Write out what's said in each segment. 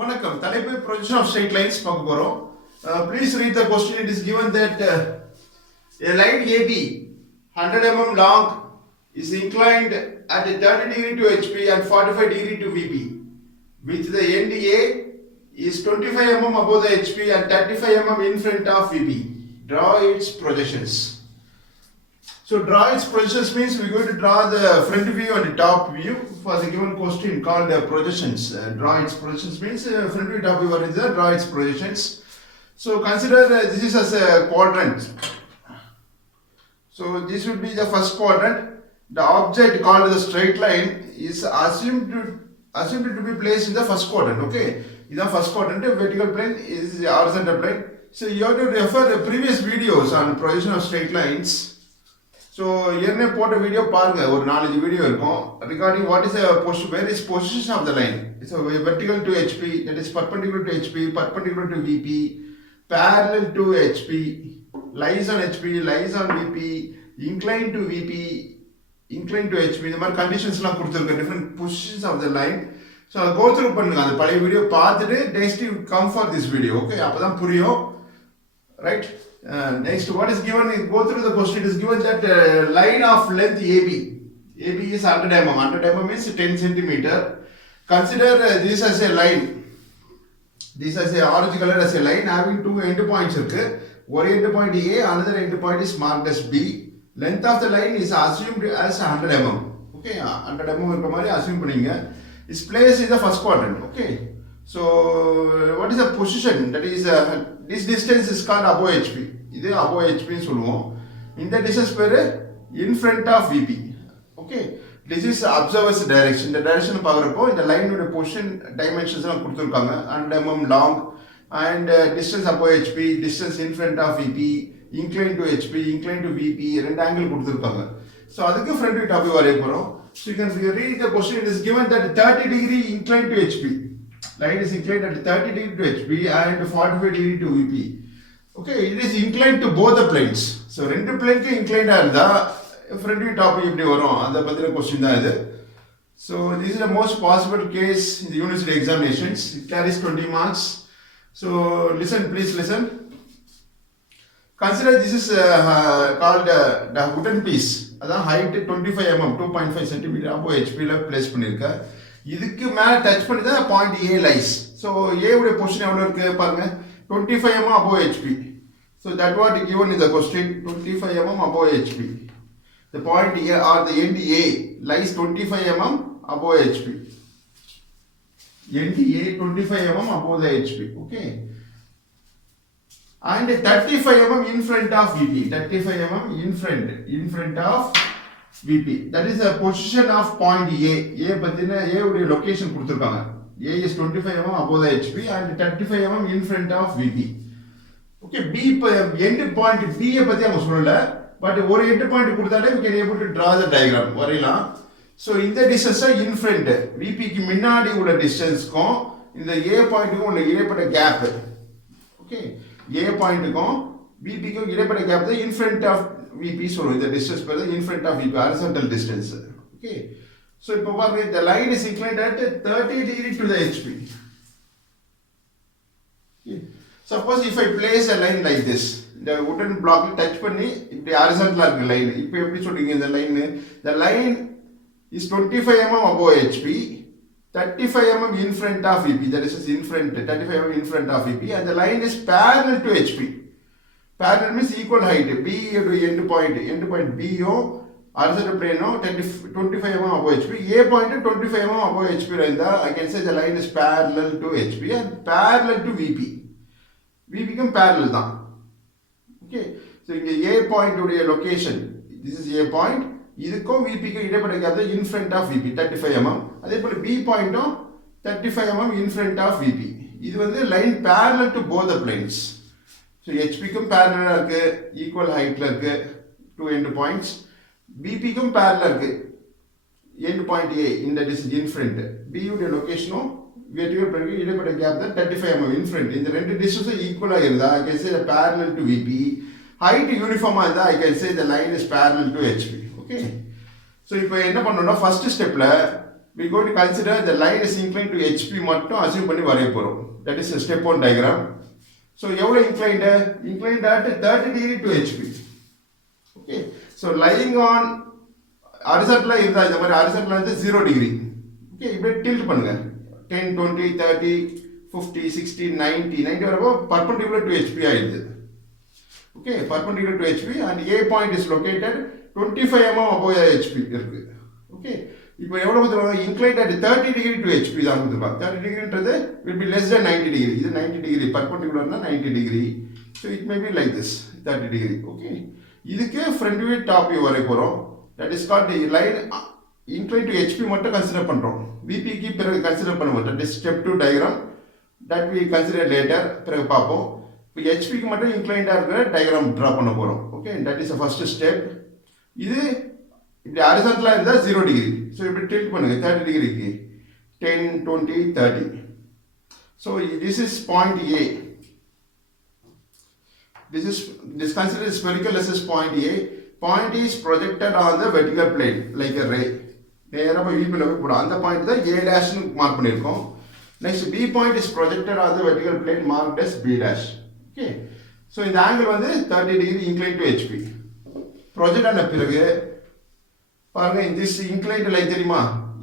வணக்கம். தலைப்பு projection of straight lines பார்க்க போறோம். Please read the question. It is given that a line AB 100 mm long is inclined at a 30 degree to HP and 45 degree to VP with the end A is 25 mm above the HP and 35 mm in front of VP. Draw its projections. So draw its projections means we're going to draw the front view and the top view for the given question called projections. Draw its projections means front view, top view, what is that? Draw its projections. So consider this is as a quadrant. So this would be the first quadrant. The object called the straight line is assumed to be placed in the first quadrant. Okay, in the first quadrant, vertical plane is the horizontal plane. So you have to refer the previous videos on projection of straight lines. So here போட்ட வீடியோ பாருங்க, ஒரு 4 வீடியோ இருக்கும் regarding what is the where is position of the line. So vertical to HP, that is perpendicular to HP, perpendicular to VP, parallel to HP, lies on HP, lies on VP, inclined to VP, inclined to HP. இந்த மாதிரி கண்டிஷன்ஸ்லாம் கொடுத்துருக்க different positions of the line. So go through பண்ணுங்க, அந்த பழைய வீடியோ பார்த்துட்டு next you come for this video. Okay, அப்பதான் புரியும், right? Next, what is given? Go through the question. It is given that line of length AB. AB is 100 mm. 100 mm means 10 centimeter. Consider this as a line. This as a orange color as a line having two end points. One end point A, another end point is marked as B. Length of the line is assumed as 100 mm. Okay, 100 mm irukka mari assume panninga. Is placed in the first quadrant. Okay. So what is the position? That is this distance is called above HP. இது above HP ன்னு சொல்லுவோம். இந்த distance பேரு in front of VP. Okay, this is observer's direction. இந்த direction பார்க்கறப்போ இந்த line உடைய position dimensions எல்லாம் கொடுத்திருக்காங்க. 100 mm long and distance above HP, distance in front of VP, inclined to HP, inclined to VP, ரெண்டு angle கொடுத்திருக்காங்க. So அதுக்கு front view top view வரைய போறோம். So you can read the question. It is given that 30 degree inclined to HP. Line is inclined at 30 degree to HP and 45 degree to VP. Okay, it is inclined to both the planes. So ரெண்டு பிளேனுக்கு inclined இருந்தா front view top view எப்படி வரும், அந்த பத்தின question தான் இது. So this is the most possible case in the university examinations. It carries 20 marks. So listen, please listen. Consider this is called the wooden piece. அதான் height 25 mm 2.5 cm above HP ல place பண்ணிருக்க. இதுக்கு மேல டச் பண்ணி தான் point A lies. So A உடைய பொசிஷன் எவ்வளவு இருக்கு பாருங்க, 25 mm above HP. So that what given in the question, 25 mm above HP. The point A or the end A lies 25 mm above HP. End A 25 mm above the HP. Okay. And 35 mm in front of VP. 35 mm in front of VP. That is the position of point A. A பத்தின A உடைய location கொடுத்திருக்காங்க. A is 25 mm above the HP and 35 mm in front of VP. Okay, B end point B பத்தி அவங்க சொல்லல, பட் ஒரு end point கொடுத்தாலே we can able to draw the diagram வரையலாம். So இந்த distance in front VP க்கு முன்னாடி உள்ள டிஸ்டன்ஸ்க்கும் இந்த A பாயிண்ட்க்கும் உள்ள இடைப்பட்ட கேப். Okay, A பாயிண்ட்க்கும் VP க்கும் இடைப்பட்ட கேப் தான் in front of VP சொல்லுவோம். இந்த distance பேர் தான் in front of VP, horizontal distance. Okay, so இப்போ பாருங்க, the line is inclined at 30 degree to the HP. Okay. Suppose if I place a line like this, இந்த wooden block touch பண்ணி இப்படி horizontal இருக்கு லைன். இப்போ எப்படி சொல்றீங்க இந்த line? The line is 25 mm above HP, 35 mm in front of VP. That is in front, 35 mm in front of VP, and the line is parallel to HP. Parallel means equal height. B end point B horizontal plane 25 mm above HP. A point 25 mm above HP இருந்தா I can say the line is parallel to HP and parallel to VP. VP க்கும் parallel தான். Okay, so இங்க A point உடைய location, this is A point, இதுக்கும் VP க்கும் இடைப்பட்ட gap in front of VP 35 mm. அதே போல B point 35 mm in front of VP. இது வந்து line parallel to both the planes. So HP க்கும் parallel இருக்கு, equal heightல இருக்கு, two end points. BP க்கும் parallel இருக்கு, end point A இந்த distance in front. B உடைய லொகேஷனும் vertical plane இடைப்பட்ட கேப் தான் 35 mm in front. இந்த ரெண்டு டிஸ்டன்ஸும் ஈக்குவலா இருந்தா I can say the parallel to VP. Height யூனிஃபார்மா இருந்தா I can say the line is parallel to HP. Okay. So இப்போ என்ன பண்ணனும்னா first stepல we are going to consider the line is inclined to HP மட்டும் assume பண்ணி வரைய போறோம். That is a step 1 diagram. So எவ்வளவு inclined at 30 degree to HP. Okay, so lying on horizontal இருந்தா இந்த மாதிரி horizontal வந்து 0 degree. Okay, இப்படி tilt பண்ணுங்க 10 20 30 50 60 90 90 வரப்போ perpendicular to HP ஆயிடுது. Okay, perpendicular to HP and A point is located 25 mm above HP இருக்கு. Okay, இப்போ எவ்வளவு கொடுத்துருவாங்க inclined at 30 degree to HP தான் கொடுத்துருப்பாங்க. 30 degreeன்றது will be less than 90 degree. இது 90 degree perpendicularனா 90 degree. So it may be like this 30 degree. Okay, இதுக்கு front view top view வரைய போறோம். That is called the line inclined to HP மட்டும் கன்சிடர் பண்றோம். VP க்கு பிறகு கன்சிடர் பண்ணுவோம். That is step 2 diagram that we consider later. பிறகு பார்ப்போம். இப்போ HP க்கு மட்டும் inclined இருக்கிற diagram draw பண்ண போறோம். Okay, that is the first step. இது இப்படி ஹாரிசான்டலா இருந்தா 0 டிகிரி. சோ இப்படி டில்ட் பண்ணுங்க 30 டிகிரிக்கு 10 20 30. So this is point A. This considered spherical as is point A. Point is projected on the vertical plane like a ray. நேரா போய் VP ல போய் போறோம். அந்த பாயிண்ட் தான் A dash னு மார்க் பண்ணிருக்கோம். Next B point is projected on the vertical plane marked as B dash. Okay. So இந்த angle வந்து 30 degree inclined to HP. Project ஆன பிறகு பாருங்க this inclined line தெரியுமா?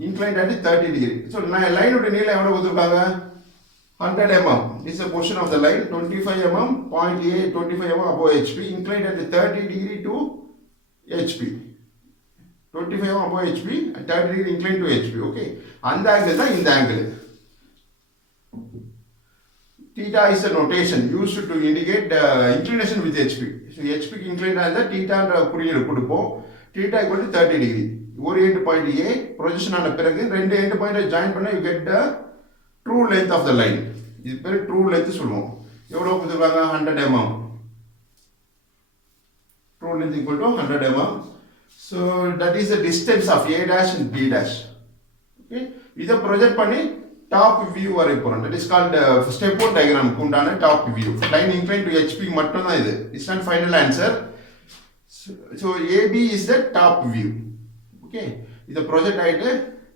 Inclined at 30 degree. So line உடைய நீளம் எவ்வளவு கொடுத்திருக்காங்க? 100 mm. This is a portion of the line 25 mm. Point A 25 mm above HP. Inclined at 30 degree to HP. 25 mm above HP and 30 degree inclined to HP. Okay. அந்த angle தான் இந்த angle. Theta is a notation used to indicate inclination with HP. So HP க்கு inclined ஆ இருந்தா theta என்ற குறியீடு கொடுப்போம். Theta equal to 30 degree. ஒரு end point A projection ஆன பிறகு ரெண்டு end point join பண்ணா you get the true length of the line. இது பேரு true length சொல்லுவோம். எவ்வளவு கொடுத்திருக்காங்க 100 mm. True length equal to 100 mm. So that is the distance of A dash and B dash. Okay, இத ப்ரொஜெக்ட் பண்ணி top view வரை போறோம். That is called step 1 diagram க்கு உண்டான top view. Line inclined to HP மட்டும் தான் இது. It's not final answer. So AB is the top view. Okay, இத ப்ரொஜெக்ட் ஆயிட்டு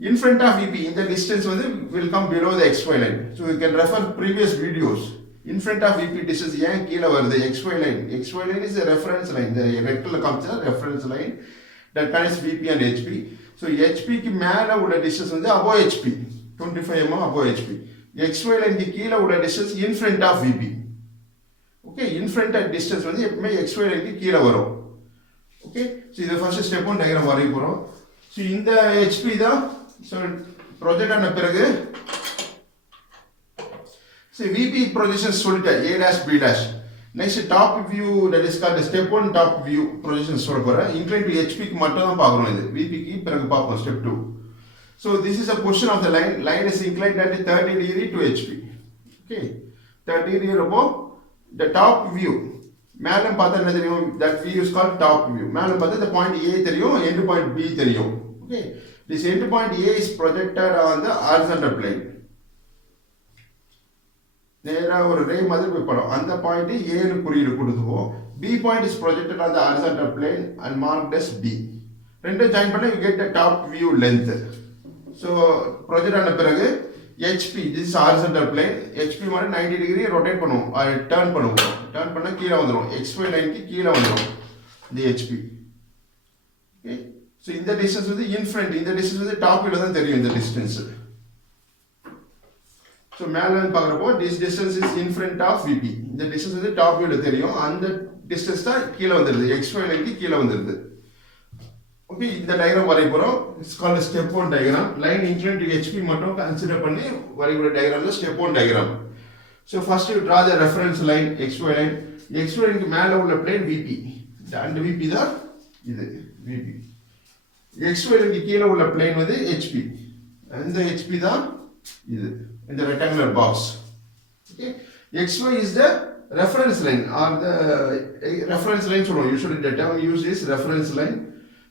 in front of VP இந்த distance வந்து will come below the XY line. So you can refer previous videos. In front of VP distance ஏன் கீழ வருது XY line. XY line is a reference line. The rectangle comes a reference line that connects VP and HP. So HP க்கு மேல உள்ள distance வந்து above HP 25 mm above HP. XY line க்கு கீழ உள்ள distance in front of VP. Okay, in front of distance வந்து எப்பவுமே XY line க்கு கீழ வரும். Okay, so இது first step 1 diagram வரைய போறோம். So இந்த HP தான் so project ஆன பிறகு so VP projection சொல்லிட்டேன் A dash B dash. Next top view that is called step 1 top view projection சொல்ல போறேன். Inclined to HP க்கு மட்டும் தான் பார்க்கறோம் இது. VP க்கு பிறகு பார்ப்போம் step 2. So this is a portion of the line. Line is inclined at 30 degree to HP. Okay, 30 degree above the top view. மேல பார்த்தா என்ன தெரியும்? That view is called top view. மேல பார்த்தா the point A தெரியும், end point B தெரியும். Okay, this end point A is projected on the horizontal plane. நேரா ஒரு ரே மாதிரி போய் படம். அந்த பாயிண்ட் A னு குறியீடு கொடுத்துவோம். B point is projected on the horizontal plane and marked as B. ரெண்டு ஜாயின் பண்ணா you get the top view length. So project ஆன பிறகு HP, this is horizontal plane. HP மாதிரி 90 degree rotate பண்ணுவோம், turn பண்ணுவோம். Turn பண்ணா கீழ வந்துரும். XY line க்கு கீழ வந்துரும் the HP. Okay, so இந்த distance வந்து in front, இந்த distance வந்து top வியூல தான் தெரியும் இந்த distance. So மேல இருந்து பார்க்கறப்போ this distance is in front of VP. இந்த distance வந்து top வியூல தெரியும். அந்த distance தான் கீழ வந்துருது. XY line க்கு கீழ வந்துருது. Okay, இந்த diagram வரைய போறோம். It's called a step 1 diagram. Line inclined to HP மட்டும் கன்சிடர் பண்ணி வரையக்கூடிய diagram தான் step 1 diagram. So first you draw the reference line XY line. XY line க்கு மேல உள்ள plane VP. And VP தான் இது VP. XY line க்கு கீழ உள்ள plane வந்து HP. அந்த HP தான் இது இந்த rectangular box. Okay, XY is the reference line or the reference line சொல்றோம். Usually the term used is reference line.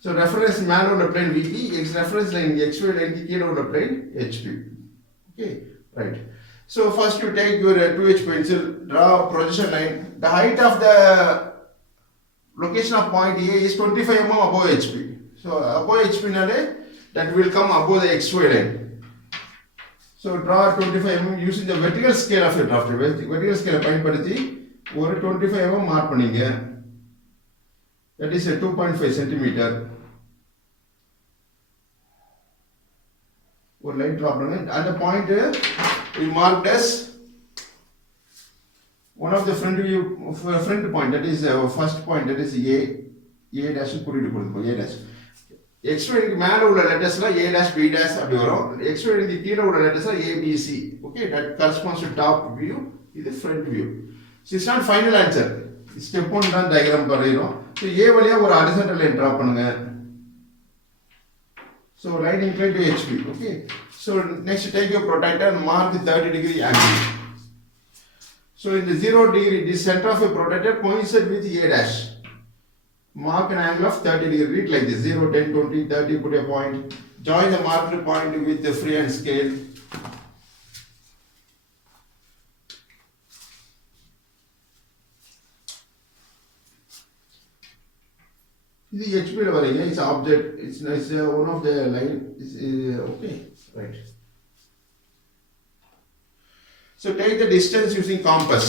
So reference மேல உள்ள plane VP, reference line XY line க்கு கீழ உள்ள plane HP. Okay, right. So first you take your 2H pencil, draw projection line. The height of the location of point A is 25 mm above HP. So above HP நாலே that will come above the XY line. So draw 25 mm using the vertical scale of your drafter. Vertical scale பயன்படுத்தி ஒரு 25 mm mark பண்ணீங்க. That is a 2.5 centimeter. ஒரு line draw பண்ணுங்க. And the point we marked as one of the front point, that is first point, that is A dash குறிட்டு கொடுப்போம். A dash. XY க்கு மேல உள்ள லெட்டர்ஸ்லாம் A dash B dash அப்படி வரும். XY க்கு கீழ உள்ள லெட்டர்ஸ்லாம் A B C. Okay, that corresponds to top view. இது front view. So it's not final answer. Step 1 தான் diagram வரையறோம். So A வழியா ஒரு horizontal line draw பண்ணுங்க. So line inclined to HP. Okay. So next take your protractor and mark the 30-degree angle. So in the 0 degree, the center of a protractor coincides with A dash. Mark an angle of 30 degree. Read like this: 0, 10, 20, 30. Put a point. Join the marked point with the freehand scale. This is HP level. It's object. It's one of the line. Okay, right. So take the distance using compass.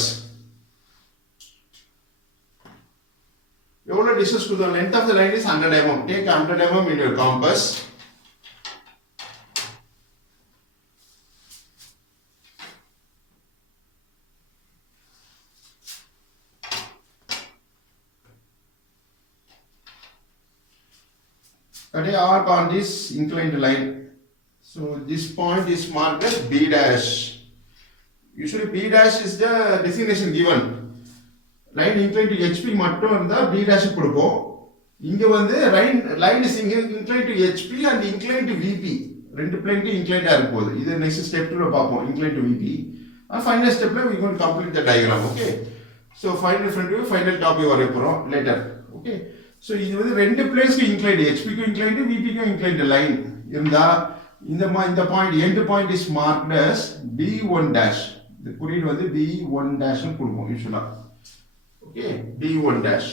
Your distance to the length of the line is 100 mm. Take 100 mm in your compass. Cut a arc on this inclined line. So this point is marked as B dash. Usually B dash is the designation given. Line inclined to HP மட்டும் இருந்தா B dash கொடுப்போம். இங்க வந்து line is inclined to HP and inclined to VP. ரெண்டு plane inclined இருக்க போகுது. இது next step 2ல பாப்போம், inclined to VP. And final stepல we going to complete the diagram. Okay. So final front view, final top view வரைய போறோம் later. Okay. So இது வந்து ரெண்டு planes inclined, HP க்கு inclined, VP க்கு inclined line இருந்தா இந்த point end point is marked as B1 dash. இந்த குறியீடு வந்து B1 dash னு கொடுப்போம் யூசுவலா. Okay, B1 dash.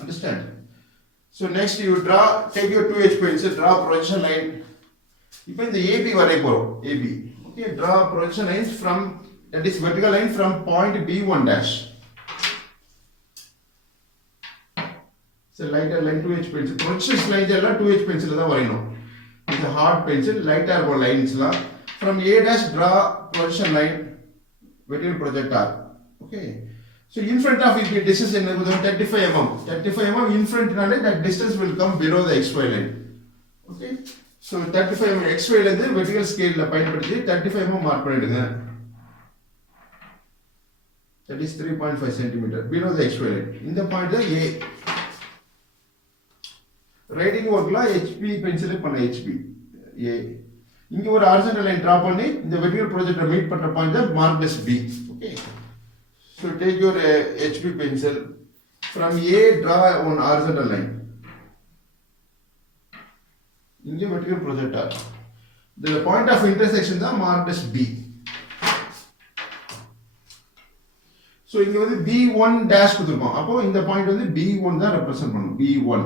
Understand? So next you take your 2H pencil, draw projection line. இப்போ இந்த AB வரைய போறோம், AB. Okay, draw projection lines from, that is vertical line from point B1 dash. So lighter line 2H pencil. Projection lines எல்லாம் 2H pencil தான் வரையணும். It's a hard pencil, lighter linesலாம். From A dash draw projection line, vertical projector. Okay. So in front of it, distance is 35 mm. 35 mm in front, that distance will come below the XY line. Okay. So 35 mm XY line is vertical scale பயன்படுத்தி 35 mm mark பண்ணிடுங்க. That is 3.5 cm below the XY line. இந்த point தான் A. Writing workல HP pencil பண்ண HP A. இங்க ஒரு horizontal line draw பண்ணி இந்த vertical projector meet பண்ற point தான் marked as B. Okay. So take your HB pencil, from A draw one horizontal line. In the vertical projector, the point of intersection is marked as B. So இங்க வந்து B1 dash கொடுத்திருக்கோம். அப்போ இந்த பாயிண்ட் வந்து B1 தான் ரெப்ரசன்ட் பண்ணும். B1.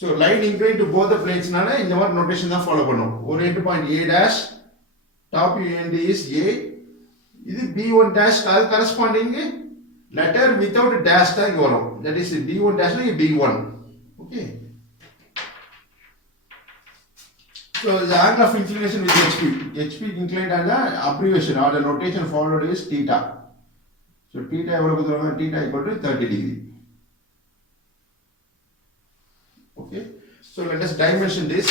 So line inclined to both the planes-னால இந்த மாதிரி நோட்டேஷன் தான் ஃபாலோ பண்ணும். ஒரு end point A dash, top end is A. இது B1 dash அது corresponding letter without dash தான் இங்க வரும். That is B1 dash னா B1. Okay. So the angle of inclination with HP. HP inclined angle abbreviation or the notation followed is theta. So theta எவ்வளவு கொடுத்திருக்காங்க? Theta equal to 30 degree. Okay. So let us dimension this.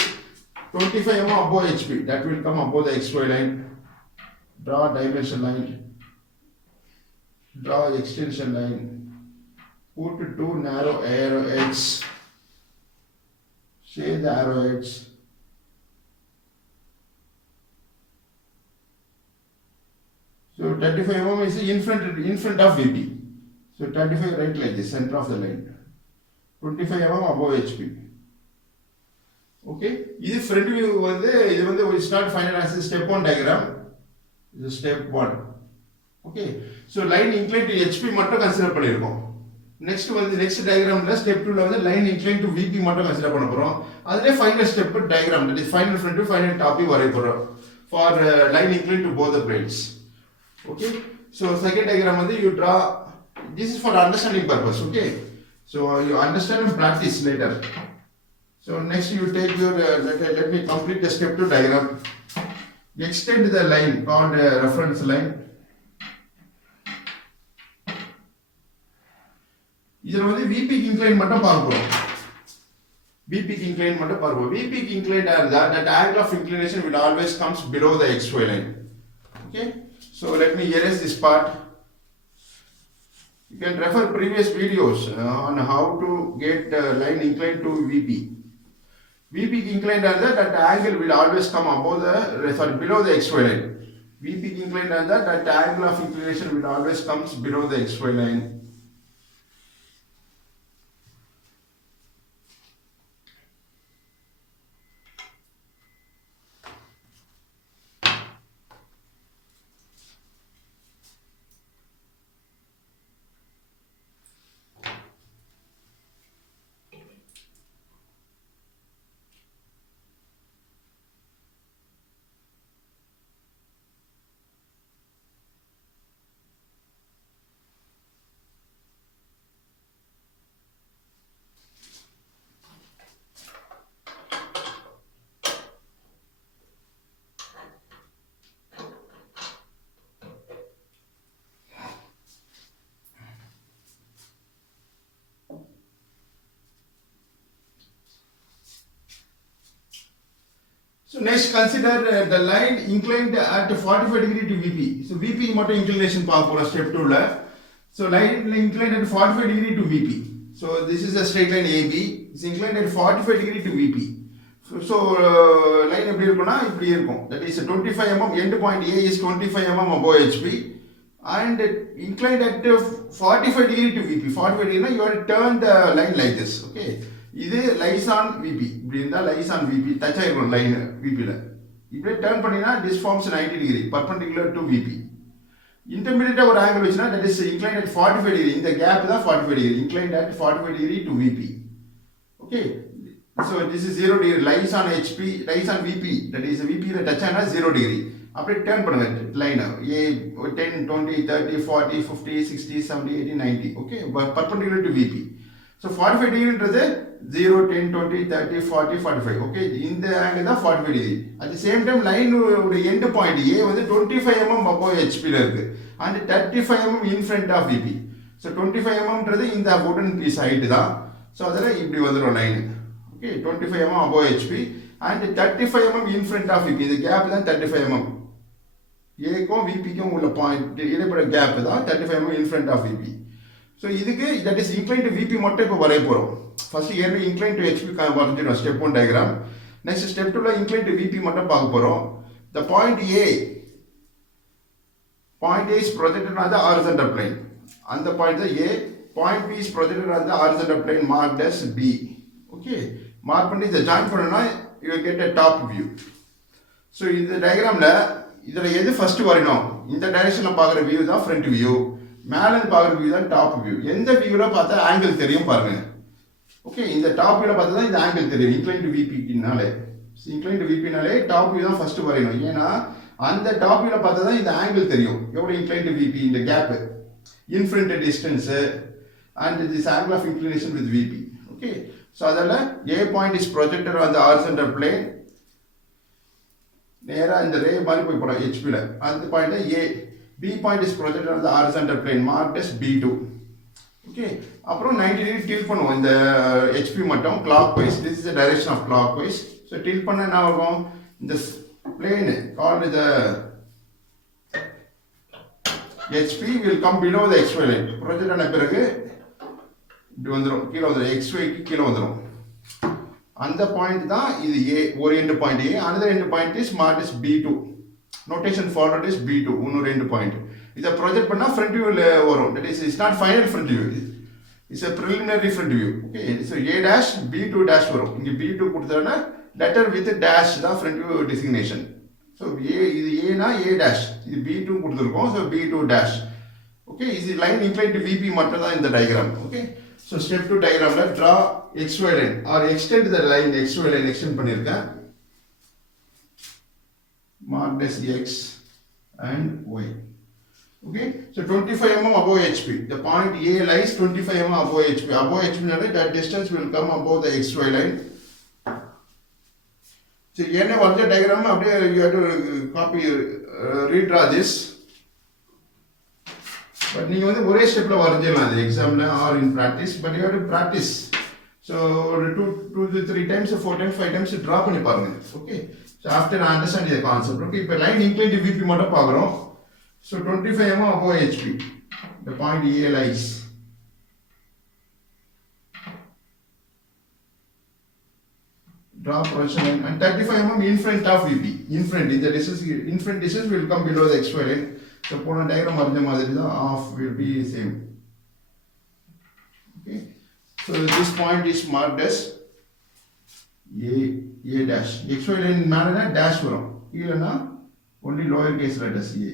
25 mm above HP. That will come above the XY line. Draw dimension line. Draw extension line. Put two narrow arrowheads. Shade the arrowheads. So 35 mm is in front of VP. So 35 right like this, center of the line. 25 mm above HP. Okay. This front view we start final as step 1 diagram. This is step 1. Okay. So line inclined to HP மட்டும் consider பண்ணிருக்கோம். Next வந்து next டயக்ராம்ல step 2ல வந்து line incline to VP மட்டும் consider பண்ண போறோம். அதுல final step diagram that is final front to final top வரைய போறோம் for line incline to both the planes. Okay, so second diagram வந்து you draw, this is for understanding purpose. Okay, so you understand and practice later. So next you take your let me complete the step 2 diagram. Extend the line called reference line. இதுல வந்து VP incline மட்டும் பார்க்க போறோம். VP incline மட்டும் பார்க்க போறோம். VP incline that angle of inclination will always comes below the XY line. Okay, so let me erase this part. You can refer previous videos on how to get line inclined to VP. VP inclined that angle will always come above below the XY line. VP inclined that angle of inclination will always comes below the XY line. So next consider the line inclined at 45 degree to VP. So VP மட்டும் inclination பார்க்க போறோம் step 2ல. So line inclined at 45 degree to VP. So this is a straight line AB. It's inclined at 45 degree to VP. So line எப்படி இருக்கும்னா இப்படி இருக்கும். That is 25 mm, end point A is 25 mm above HP and inclined at 45 degree to VP. 45 degree you have to turn the line like this. Okay, இது lies on VP. இப்படி இருந்தா lies on VP touch ஆயிருக்கும் லைன் VPல. இப்படியே டர்ன் பண்ணினா this forms 90 degree perpendicular to VP. இன்டர்மீடியேட்டா ஒரு ஆங்கிள் வச்சுனா that is inclined at 45 degree. இந்த கேப் தான் 45 degree, inclined at 45 degree to VP. Okay, so this is 0 degree, lies on HP, lies on VP, that is VP ல டச் ஆனா 0 degree. அப்படியே டர்ன் பண்ணுங்க line A 10 20 30 40 50 60 70 80 90. Okay, perpendicular to VP. So 45 degree is 0, 10, 20, 30, 40, 45. Okay, in the angle is 45 degree. At the same time, line end point A is 25 mm above HP and 35 mm in front of VP. So 25 mm is in the wooden piece height. So that is the line. Okay, 25 mm above HP and 35 mm in front of VP. The gap is 35 mm. A and VP point gap is 35 mm in front of VP. So இதுக்கு that is inclined to VP மட்டும் இப்போ வரைய போறோம். ஃபர்ஸ்ட் ஏற்கனவே inclined to HP வரைஞ்சிட்டோம் step 1 diagram. Next step 2ல inclined to VP மட்டும் பார்க்க போறோம். The point A is projected on the horizontal plane. அந்த point is A. Point B is projected on the horizontal plane marked as B. Okay, mark பண்ணி இதை ஜாயின் பண்ணனும்னா you will get a top view. So இந்த டயகிராம்ல இதுல எது ஃபர்ஸ்ட் வரையணும்? இந்த டைரக்ஷன்ல பார்க்குற வியூ தான் front view. மேல பார்க்குற வியூ தான் டாப் வியூ. எந்த வியூல பார்த்தா ஆங்கிள் தெரியும் பாருங்க. ஓகே, இந்த டாப் வியூல பார்த்தா தான் இந்த ஆங்கிள் தெரியும். இன்க்ளைன் டு VP-னாலே இன்க்ளைன் டு VP-னாலே டாப் வியூ தான் ஃபர்ஸ்ட் வரையணும். ஏன்னா அந்த டாப் வியூல பார்த்தா தான் இந்த ஆங்கிள் தெரியும். எவ்வளவு இன்க்ளைன் டு VP, இந்த gap, infinite distance and this angle of inclination with VP. Okay, so அதனால A point is projected on the horizontal plane. நேரா இந்த ரே மாதிரி போய் போறோம் HP-ல. அந்த point A. B point is projected on the horizontal plane marked as B2. Okay, அப்புறம் 90 degree tilt பண்ணுவோம் இந்த HP மட்டும் clockwise. This is the direction of clockwise. So tilt பண்ண என்ன ஆகும்? இந்த plane called the HP will come below the XY line. Project ஆன பிறகு இப்படி வந்துரும், கீழே வந்துரும், XY க்கு கீழே வந்துரும். அந்த பாயிண்ட் தான் இது A, ஒரு end point A. Another end point is marked as B2. Notation forward is B2, இன்னொரு end point. இதை ப்ரொஜெக்ட் பண்ணா front view வரும். That is, it's not final front view. It's a preliminary front view. Okay, so A dash B2 dash வரும். இங்க B2 கொடுத்தா letter with dash தான் front view designation. So A இது A னா A dash, இது B2 கொடுத்திருக்கோம். So B2 dash. Okay, is the line inclined to VP மட்டும் தான் இந்த diagram. Okay, so step 2 diagramல draw XY line or extend the line XY line extend பண்ணிருக்கேன். Marked as X and Y. Okay, so 25 mm above HP. The point A lies 25 mm above HP. Above HP means that distance will come above the XY line. So என்ன வரைஞ்ச diagram அப்படியே you have to copy redraw this. But நீங்க வந்து ஒரே ஸ்டெப்ல வரைஞ்சலாம் அது எக்ஸாம்ல or in practice, but you have to practice. So 2 to 3 times, 4 times, 5 times draw பண்ணி பாருங்க. Okay, so after understand the concept. Okay, இப்போ line inclined to VP மட்டும் பார்க்கறோம். So 25 mm above HP, the point A lies. Draw projection line and 35 mm in front of VP. In front, in the distance, in front distance will come below the XY line. So போன diagram வரைஞ்ச மாதிரி தான் half will be same. Okay, so this point is marked as A dash. XY line மேலனா dash வரும், இல்லனா only lower case letters A.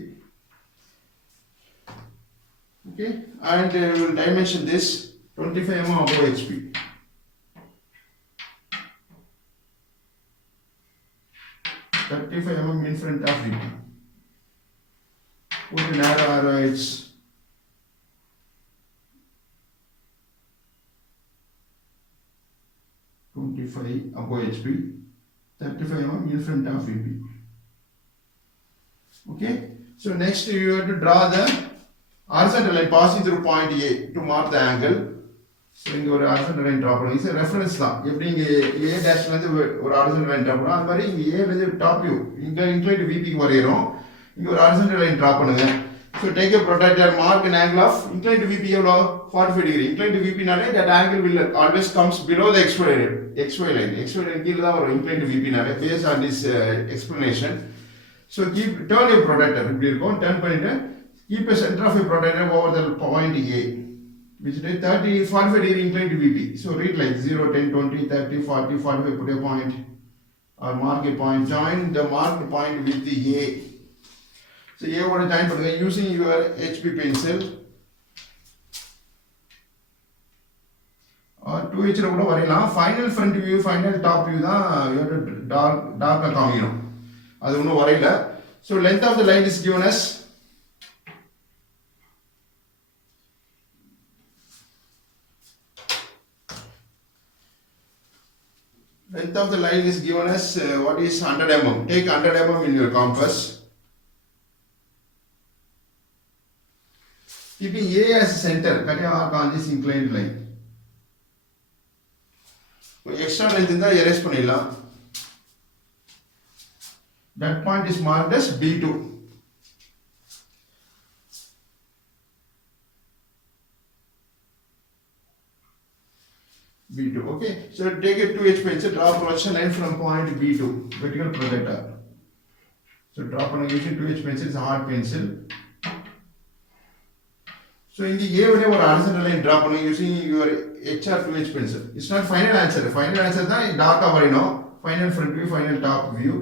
Okay, and we will dimension this 25 mm above HP. in front of VP. Put an arrow, it's 25 above HP, 35 mm in front of VP. Okay, so next you have to draw the horizontal line passing through point A to mark the angle. So இங்க ஒரு horizontal line draw பண்ணுங்க. இது ரெஃபரன்ஸ் தான். எப்படி இங்க A dash ல இருந்து ஒரு horizontal line draw பண்ணா அது மாதிரி இங்க A ல இருந்து டாப் வியூ இங்க inclined VP க்கு வரையறோம். இங்க ஒரு horizontal line draw பண்ணுங்க. So take a protractor, mark an angle of inclined VP எவ்வளோ 45 degree. Inclined VP நாலே that angle will always comes below the XY line. XY line கீழ தான் வரும் inclined VP நாலே based on this explanation. So turn your protractor இப்படி இருக்கும். Turn பண்ணிட்டு keep a center of a protractor over the point A, which is 45 degree inclined to VP. So read like 0, 10, 20, 30, 40, 45, put a point or mark a point. Join the marked point with the A. So A would join பண்ணுங்க using your HB pencil or 2H ல கூட வரையலாம். Final front view, final top view தான் you have to dark காமிக்கணும். அது ஒன்றும் வரையல. So length of the line is given as length of the line is given as what is 100 mm. Take 100 mm in your compass. Keeping A as center, cut your arc on this inclined line. Extra length in the erase பண்ணிடலாம். That point is marked as B2. B2, okay. So take a 2H pencil, draw a projection line from point B2, vertical projector. So draw on using 2H pencil, it's a hard pencil. So in the A would have a horizontal line draw on using your HR 2H pencil. It's not final answer. Final answer is dark over, you know. Final front view, final top view.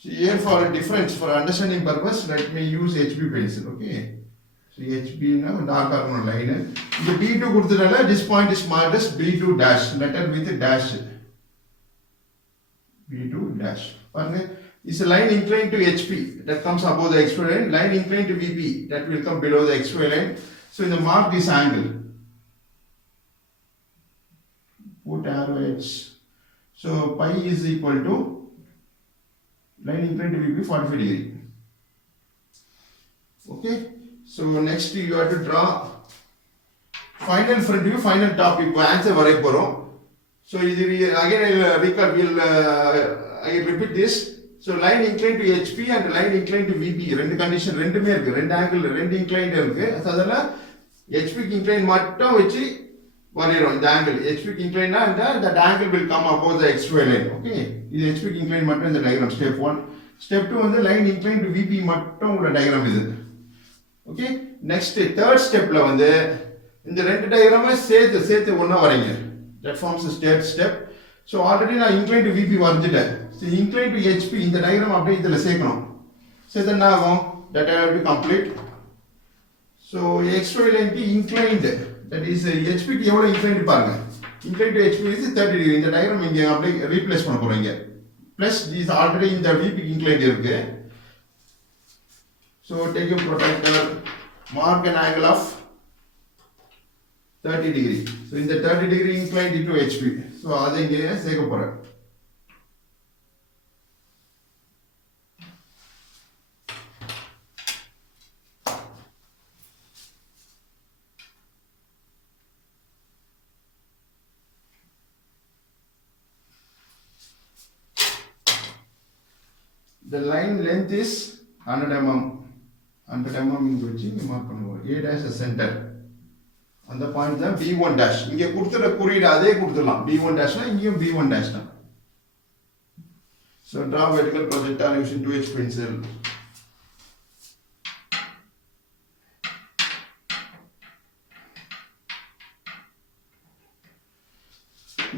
So here for a difference, for understanding purpose, let me use HB pencil, okay. So HB now dark line. The B2 கொடுத்ததால this point is marked as B2 dash, letter with a dash. B2 dash. பாருங்க, is a line inclined to HP that comes above the XY line. Line inclined to VP that will come below the XY line. So in the mark this angle. Put arrow H. So pi is equal to line inclined to VP 45 degree. Okay. So next you have to draw final front view, final top view. Answer வரைய போறோம். So again I will recall, I will repeat this. So line inclined to HP and line inclined to VP. ரெண்டு கண்டிஷன் ரெண்டுமே இருக்கு. ரெண்டு ஆங்கிள் ரெண்டு இன்க்ளைன்ட் இருக்கு. அதனால HP க்கு இன்க்ளைன் மட்டும் வச்சு வரையறோம் இந்த ஆங்கிள். HP க்கு இன்க்ளைன்னா that angle will come above the XY line. Okay. இது HP க்கு இன்க்ளைன் மட்டும் இந்த diagram step 1. Step 2 வந்து line inclined to VP மட்டும் உள்ள diagram இது. Okay, next third step la வந்து இந்த ரெண்டு டயகிராமை சேர்த்து ஒண்ணா வரைங்க. That forms the third step. So already நான் inclined to VP வரைஞ்சிட்டேன். So inclined to HP இந்த டயகிராம் அப்படியே இதல சேர்க்கணும். So then now that I have to complete. So XY line க்கு inclined, that is HP க்கு எவ்வளவு inclined பாருங்க. Inclined to HP is 30 degree. இந்த diagram இங்க அப்படியே replace பண்ண போறோம் இங்க. Plus is already இந்த VP க்கு inclined இருக்கு. So take a protractor, mark an angle of 30 degree. So in the 30 degree inclined into HP. So அதை இங்க சேர்க்க போறேன். The line length is 100 mm. 100 mm இங்க வச்சு மார்க் பண்ணுவோம். A dash is center. அந்த பாயிண்ட் தான் B1 dash. இங்க கொடுத்துற குறியீடு அதே கொடுத்துடலாம். B1 dashனா இங்கேயும் B1 dash தான். So draw vertical projectile using 2H pencil.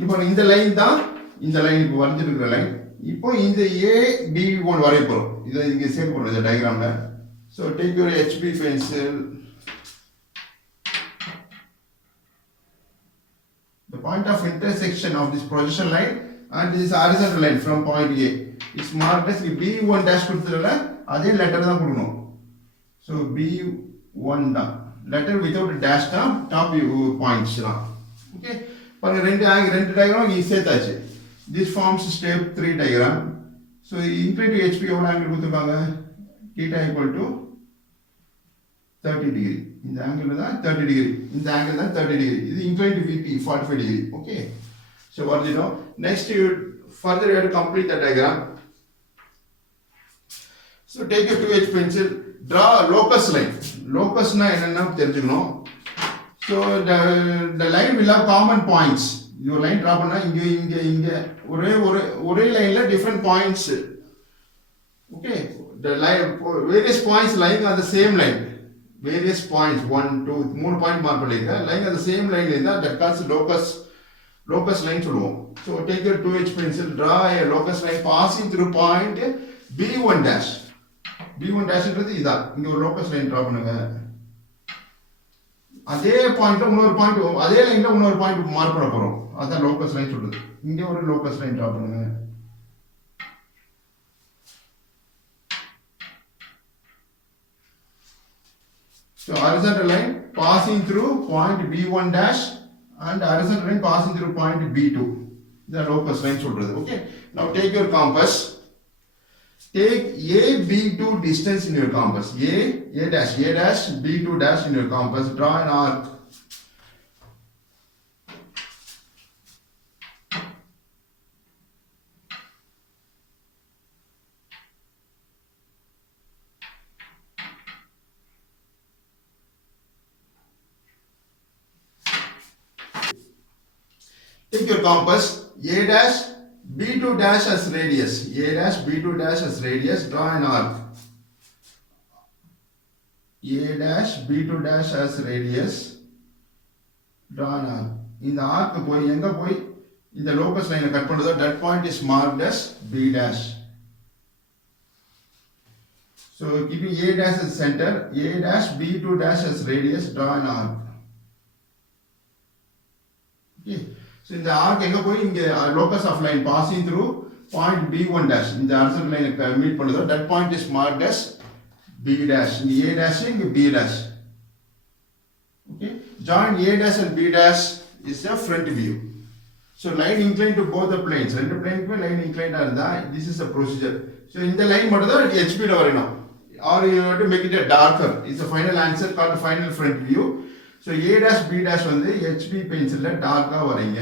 இப்போ இந்த லைன் தான் இந்த லைன் இப்போ வரைஞ்சிருக்கிற லைன். இப்போ இந்த AB1 வரைய போறோம். இதை இங்க சேர்க்க போறோம் இந்த டயகிராம்ல. So take your HB pencil. The point of intersection of this projection line and this horizontal line from point A is marked as B1 dash கொடுத்துறல அதே லெட்டர் தான் கொடுக்கணும். So B1 தான். லெட்டர் without dash தான் டாப் பாயிண்ட்ஸ் தான். ஓகே. பாருங்க ரெண்டு டயகிராம் இங்க சேர்த்தாச்சு. This forms step 3 diagram. So inclined to HP எவ்வளவு ஆங்கிள் கொடுத்திருக்காங்க? θ equal to 30 degree. இந்த ஆங்கிள் தான் 30 degree. இந்த ஆங்கிள் தான் 30 degree. இது inclined to VP 45 degree. Okay. So what do you know? Next you further you have to complete the diagram. So take your 2H pencil, draw a locus line. Locus na என்னன்னா தெரிஞ்சுக்கணும். So the line will have common points. Your line draw பண்ணா இங்க ஒரே லைன்ல different points. Okay. The line various points lying on the same line. Various points 1 2 3 point mark பண்ணிருக்கேன். lying on the same line இருந்தா that calls locus line சொல்லுவோம். So take your 2H pencil, draw a locus line passing through point B1 dash. B1 dashன்றது இதான். இங்க ஒரு locus line draw பண்ணுங்க. அதே பாயிண்ட்ல இன்னொரு பாயிண்ட் அதே லைன்ல இன்னொரு பாயிண்ட் மார்க் பண்ண போறோம். அதான் locus line சொல்றது. இங்க ஒரு locus line draw பண்ணுங்க. So horizontal line passing through point B1 dash and horizontal line passing through point B2. The locus line சொல்றது. Okay. Now take your compass. Take A B2 distance in your compass. A dash B2 dash in your compass. Draw an arc. Take your compass, A dash B2 dash as radius. A dash B2 dash as radius. Draw an arc. A dash B2 dash as radius. Draw an arc. இந்த arc போய் எங்க போய் இந்த locus line cut பண்ணுதோ that point is marked as B dash. So keeping A dash as center, A dash B2 dash as radius. Draw an arc. Okay. So இந்த arc எங்க போய் இங்க locus of line passing through point B1 dash இந்த horizontal line meet பண்ணுதோ that point is marked as B dash. இங்க A dash இங்க B dash. Okay. Join A dash and B dash is a front view. So line inclined to both the planes. ரெண்டு பிளேனுக்குமே line inclined இருந்தா this is a procedure. So இந்த line மட்டும் தான் HP ல வரையணும். Or you have to make it a darker. It's a final answer called the final front view. So A dash B dash வந்து HB பென்சில்ல டார்க்கா வரைங்க.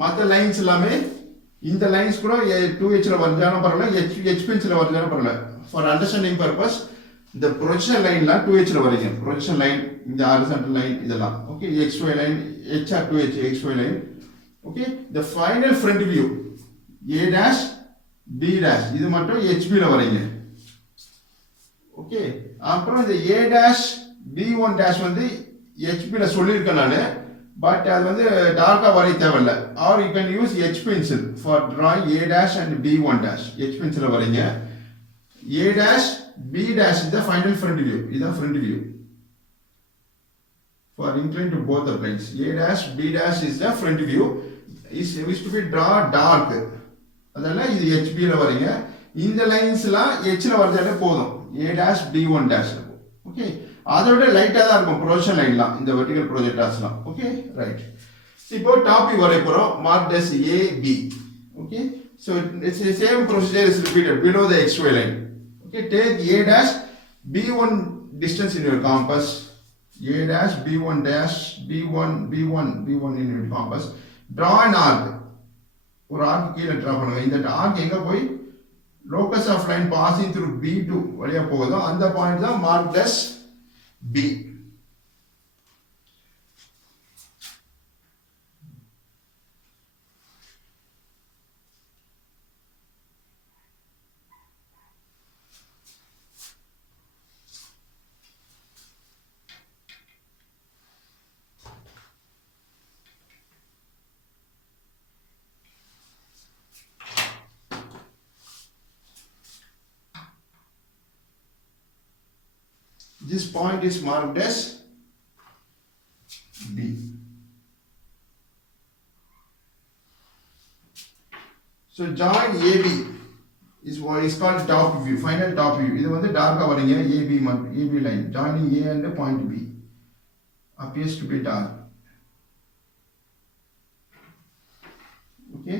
மற்ற லைன்ஸ் எல்லாமே இந்த லைன்ஸ் கூட 2H ல வரைஞ்சாலும் பரவாயில்ல, H பென்சில்ல வரைஞ்சாலும் பரவாயில்ல. For understanding purpose இந்த ப்ரொஜெக்ஷன் லைன்லாம் 2H ல வரைங்க. ப்ரொஜெக்ஷன் லைன், இந்த ஹாரிசான்டல் லைன் இதெல்லாம். Okay, XY line, HR 2H XY line. Okay, the final front view A dash B dash இது மட்டும் HB ல வரைங்க. ஓகே, அப்புறம் இந்த A dash B1 dash வந்து HP ல சொல்லியிருக்கேன் நான், பட் அது வந்து டார்க்கா வரைய தேவையில்லை. Or you can use H pencil for drawing A dash and B1 dash. H pencil வரைங்க. A dash B dash is the final front view. இதுதான் front view. for inclined to both the planes. A dash B dash is the front view. Is to be draw dark. அதனால இது HB ல வரீங்க. இந்த லைன்ஸ்லாம் H ல வரதால போதும். A dash B1 dash இருக்கும். ஓகே. அதோட லைட்டா தான் இருக்கும் ப்ரொஜெக்ஷன் லைன்லாம் இந்த வெர்டிகல் ப்ரொஜெக்டர்ஸ்லாம். Okay right. இப்போ டாப் வியூ வரைய போறோம். Mark as AB. Okay. So it's the same procedure is repeated below the XY line. Okay. Take A dash B1 distance in your compass. A dash B1 dash B1 in your compass. Draw an arc. ஒரு ஆர்க் கீழே டிரா பண்ணுங்க. இந்த ஆர்க் எங்க போய் locus of line passing through B2 வழியா போகுதோ அந்த பாயிண்ட் தான் marked as B. This point is marked as B. So join AB is what is called top view, final top view. இது வந்து டார்க்கா வரீங்க AB line joining A and point B appears to be dark. Okay.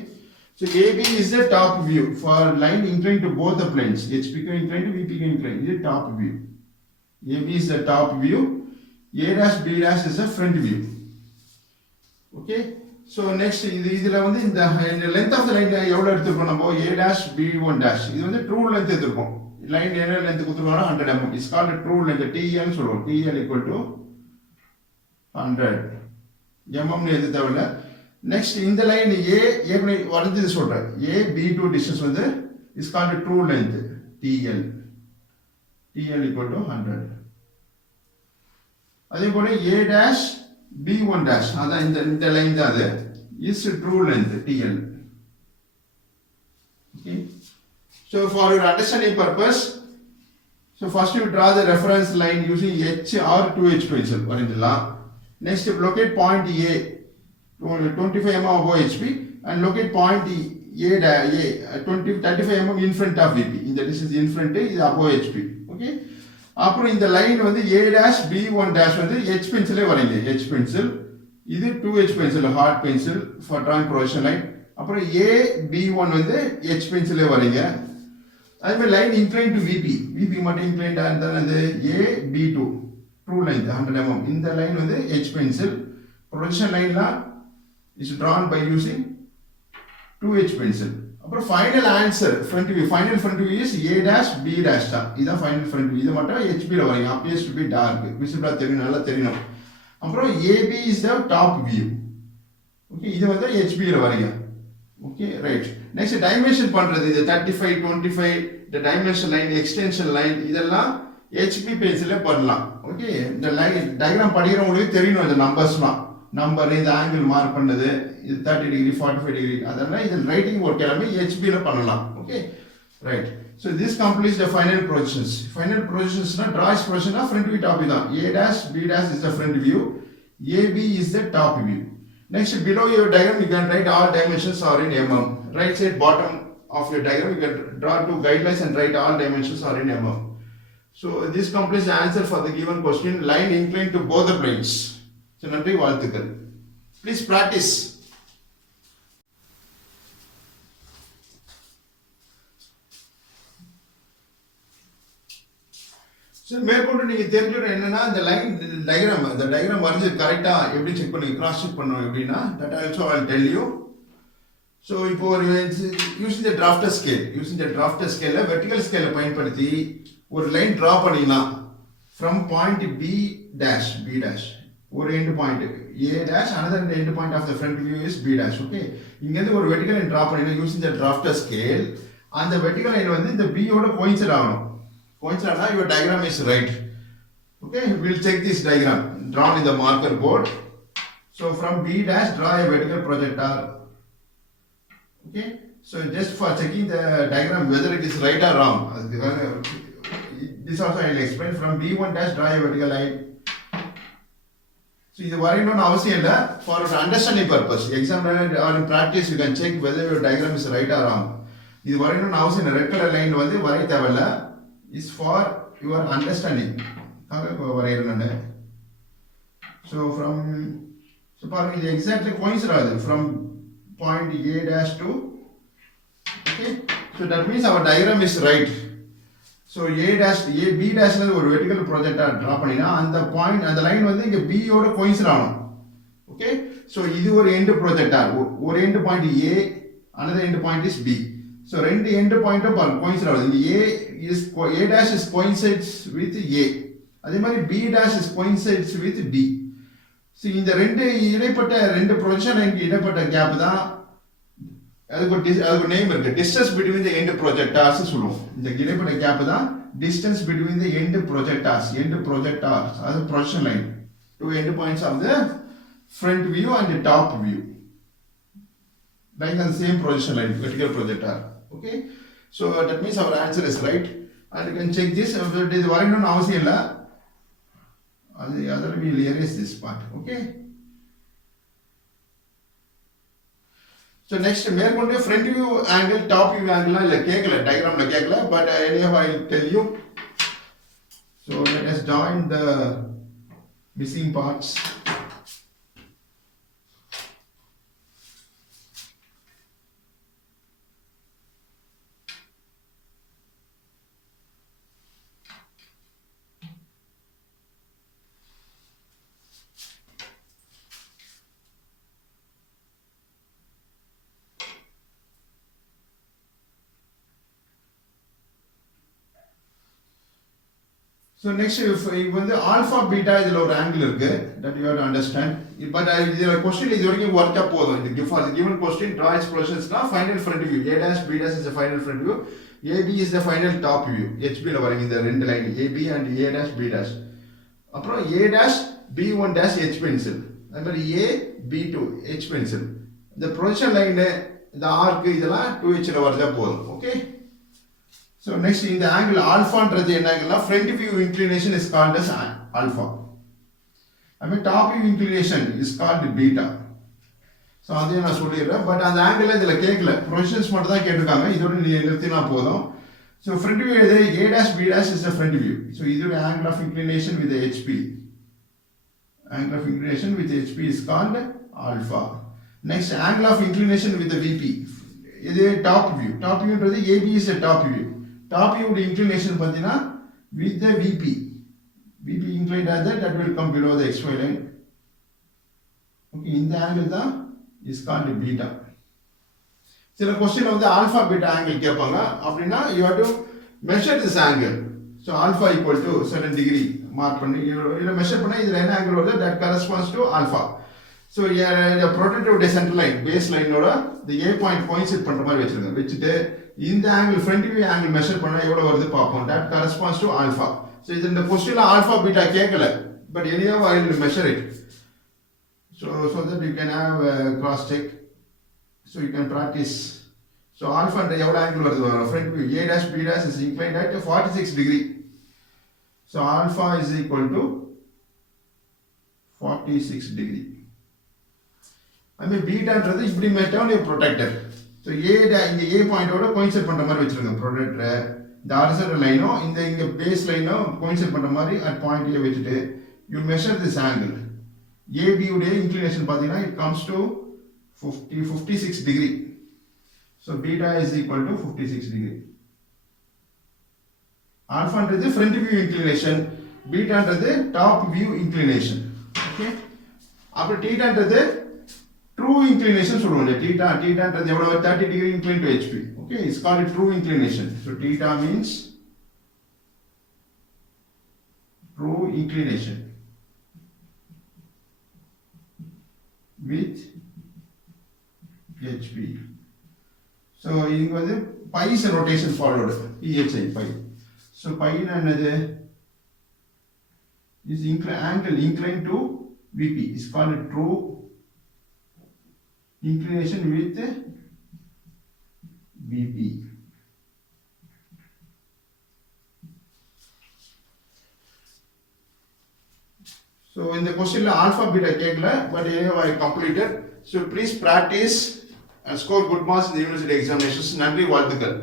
So AB is the top view for line inclined to both the planes. HPQ inclined to VPQ inclined. This is top view. AB is the top view. A dash B dash is the front view. Okay. So next இதுல வந்து இந்த length of the line எவ்வளவு எடுத்துக்கணும் நம்ம A dash B1 dash இது வந்து true length எடுத்துப்போம். லைன் என்ன length கொடுத்துருக்காங்க 100 mm. It's called true length. TL சொல்லுவோம். TL equal to 100 mm னு எது தேவையில்ல. Next இந்த லைன் A ஏற்கனவே வரைஞ்சது சொல்றேன். A B2 distance வந்து is called true length TL. TL equal to 100. அதே போல A dash B1 dash அதான் இந்த லைன் தான் அது is true length TL. Okay. So for your understanding purpose, so first you draw the reference line using H or 2H pencil வரைஞ்சலாம். Next locate point A 25 mm above HP and locate point A 35 mm in front of VP. இந்த distance in front is above HP. Okay. அப்புறம் இந்த லைன் வந்து A dash B1 dash வந்து H பென்சிலே வரைங்க. H pencil இது 2H pencil heart pencil for drawing projection line. அப்புறம் A B1 வந்து H பென்சிலே வரைங்க. அதே மாதிரி லைன் inclined to VP மட்டும் inclined இருந்தா அது A B2 true length 100 mm. இந்த லைன் வந்து H பென்சில் projection lineலாம் is drawn by using 2H pencil. அப்புறம் final answer front view final front view is A dash B dash தான். இதான் ஃபைனல் ஃப்ரண்ட் வியூ. இது மட்டும் HB ல வரீங்க. appears to be dark. விசிபிளா தெரியும், நல்லா தெரியணும். அப்புறம் AB is the top view. Okay, இது வந்து HB ல வரீங்க. Okay right. நெக்ஸ்ட் டைமென்ஷன் பண்றது இது 35 25 இந்த டைமென்ஷன் லைன் எக்ஸ்டென்ஷன் லைன் இதெல்லாம் HB பென்சில்ல பண்ணலாம். ஓகே, இந்த லைன் டயகிராம் படிக்கிறவங்களுக்கு தெரியணும் இந்த நம்பர்ஸ்லாம். நம்பர் இந்த ஆங்கிள் மார்க் பண்ணது இது 30 டிகிரி 45 டிகிரி அதெல்லாம் இது ரைட்டிங் ஒர்க் எல்லாமே HB ல பண்ணலாம். Okay right. So this completes the final projections. Final projections na draws projection na front view top view தான். A dash B dash is the front view. AB is the top view. Next below your diagram you can write all dimensions are in mm. Right side bottom of your diagram you can draw two guidelines and write all dimensions are in mm. So this completes the answer for the given question. Line inclined to both the planes. So நன்றி, வாழ்த்துக்கள். Please practice. So மேற்கொண்டு நீங்க தெரிஞ்சுக்கணும் என்னன்னா இந்த line diagram இந்த டயகிராம் வரைஞ்சது கரெக்டா எப்படி செக் பண்ணி கிராஸ் செக் பண்ணணும் எப்படின்னா that also I will tell you. So இப்போ ஒரு using the drafter scale vertical scale பயன்படுத்தி ஒரு லைன் டிரா பண்ணிடலாம் from point B dash ஒரு end point A dash another end point of the front view is B dash. Okay, இங்க இருந்து ஒரு vertical line draw பண்ணினா using the drafter scale அந்த vertical line வந்து இந்த B ஓட coincide ஆகணும். Coincide ஆனா your diagram is right. Okay, we'll check this diagram drawn in the marker board. So from B dash draw a vertical projector. Okay, so just for checking the diagram whether it is right or wrong, this also I will explain. From B1 dash draw a vertical line. So So இது வரையணும்னு அவசியம் இல்லை. For understanding purpose, exam or in practice you can check whether your diagram is right or wrong. இது வரையணும்னு அவசியம் இல்லை. Red colour line வந்து வரைய தேவையில்ல. is for your understanding. வரையறேன் நான். So from so பாருங்க இது exactly coincide ஆகுது from point A dash to, okay, so that means our diagram is right. So A dash B dash ஒரு vertical projector draw பண்ணினா அந்த பாயிண்ட் அந்த லைன் வந்து இங்க B ஓட coincide ஆகணும். Okay, so இது ஒரு end projector, ஒரு end point A, another end point is B. So ரெண்டு end point coincide ஆகுது. இங்க A dash is coincides with A, அதே மாதிரி B dash is coincides with B. So இந்த ரெண்டு இடைப்பட்ட ரெண்டு ப்ரொஜெக்ஷன் லைனுக்கு இடைப்பட்ட கேப் தான் அதுக்கு நேம் இருக்கு, distance between the end projectors சொல்லுவோம். இந்த இடைப்பட்ட கேப் தான் distance between the end projectors அது projection line to end points of the front view and top view lying on the same projection line, vertical projector. Okay, so that means our answer is right, and you can check this. இது வரையணும்னு அவசியம் இல்லை. Other we will erase this part. Okay, so next மேற்கொண்டு front view angle top view angle இல்ல கேக்கல diagramல கேக்கல, but anyhow I will tell you. So let us join the missing parts. So next if வந்து alpha beta இதுல ஒரு angle இருக்கு, that you have to understand. But இதுல question இது வரைக்கும் வர்க்கா போதும். இது for the given question draw its projections na final front view. A dash B dash is the final front view, AB is the final top view. HB ல வரீங்க இந்த ரெண்டு line AB and A dash B dash. அப்புறம் A dash B1 dash H pencil, அதே மாதிரி A B2 H pencil. இந்த projection line இந்த arc இதெல்லாம் 2H ல வரதா போதும். Okay, so next in the angle alpha ன்றது என்ன ஆங்கிள்னா front view inclination is called as alpha. I mean top view inclination is called beta. So அதே நான் சொல்லிடுறேன், பட் அந்த ஆங்கிள் இதுல கேட்கல, ப்ரொஜெக்ஷன்ஸ் மட்டும் தான் கேட்டிருக்காங்க. இதோட நீ நிறுத்தினா போதும். So front view இது A dash B dash is the front view. So இதோட angle of inclination with the HP. Angle of inclination with HP is called alpha. Next angle of inclination with the VP. இது top view. Top view ன்றது AB is the top view. Top view inclination பார்த்தீங்கன்னா with the VP. VP inclined as that will come below the XY line. Okay, இந்த angle தான் is called beta. சில क्वेश्चन வந்து alpha beta angle கேட்பாங்க. அப்படின்னா you have to measure this angle. So alpha equal to certain degree mark பண்ணி இத மெஷர் பண்ணா இதுல என்ன angle வருது, that corresponds to alpha. So the protective center line base line ஓட the A point coincide பண்ற மாதிரி வெச்சிருங்க. வெச்சிட்டு இந்த angle front view angle measure பண்ணா எவ்வளவு வருது பாப்போம். That corresponds to alpha. So இந்த क्वेश्चनல alpha beta கேக்கல, but anyhow I will measure it. So that you can have cross check. So you can practice. So alpha ன்ற எவ்வளவு angle வருது, front view A dash B dash is inclined at 46 degree. So alpha is equal to 46 degree. I mean beta ன்றது இப்படி மெட்டர்ன் protector. So இங்க A point ஓட கோயின்சைட் பண்ற மாதிரி வெச்சிருங்க ப்ரொடக்டர். இந்த ஹாரிசான்டல் லைனோ இந்த இங்க பேஸ் லைனோ கோயின்சைட் பண்ற மாதிரி அட் பாயிண்ட் A வெச்சிட்டு you measure this angle. AB உடைய inclination பாத்தீங்கன்னா it comes to 56 degree. So beta is equal to 56 degree. Alpha ன்றது front view inclination, beta ன்றது top view inclination. Okay, அப்புறம் theta ன்றது true inclination சொல்லுவோம். theta ன்றது எவ்வளவு, 30 degree inclined to HP. Okay, it's called a true inclination. So theta means true inclination with HP. So இங்க வந்து pi is a rotation followed, phi pi. So pi னா என்னது, is angle inclined to VP is called a true inclination with VP. So இந்த கொஸ்டினில் alpha beta கேட்கல, but I completed. So please practice and score good marks in the university examinations. நன்றி, வாழ்த்துக்கள்.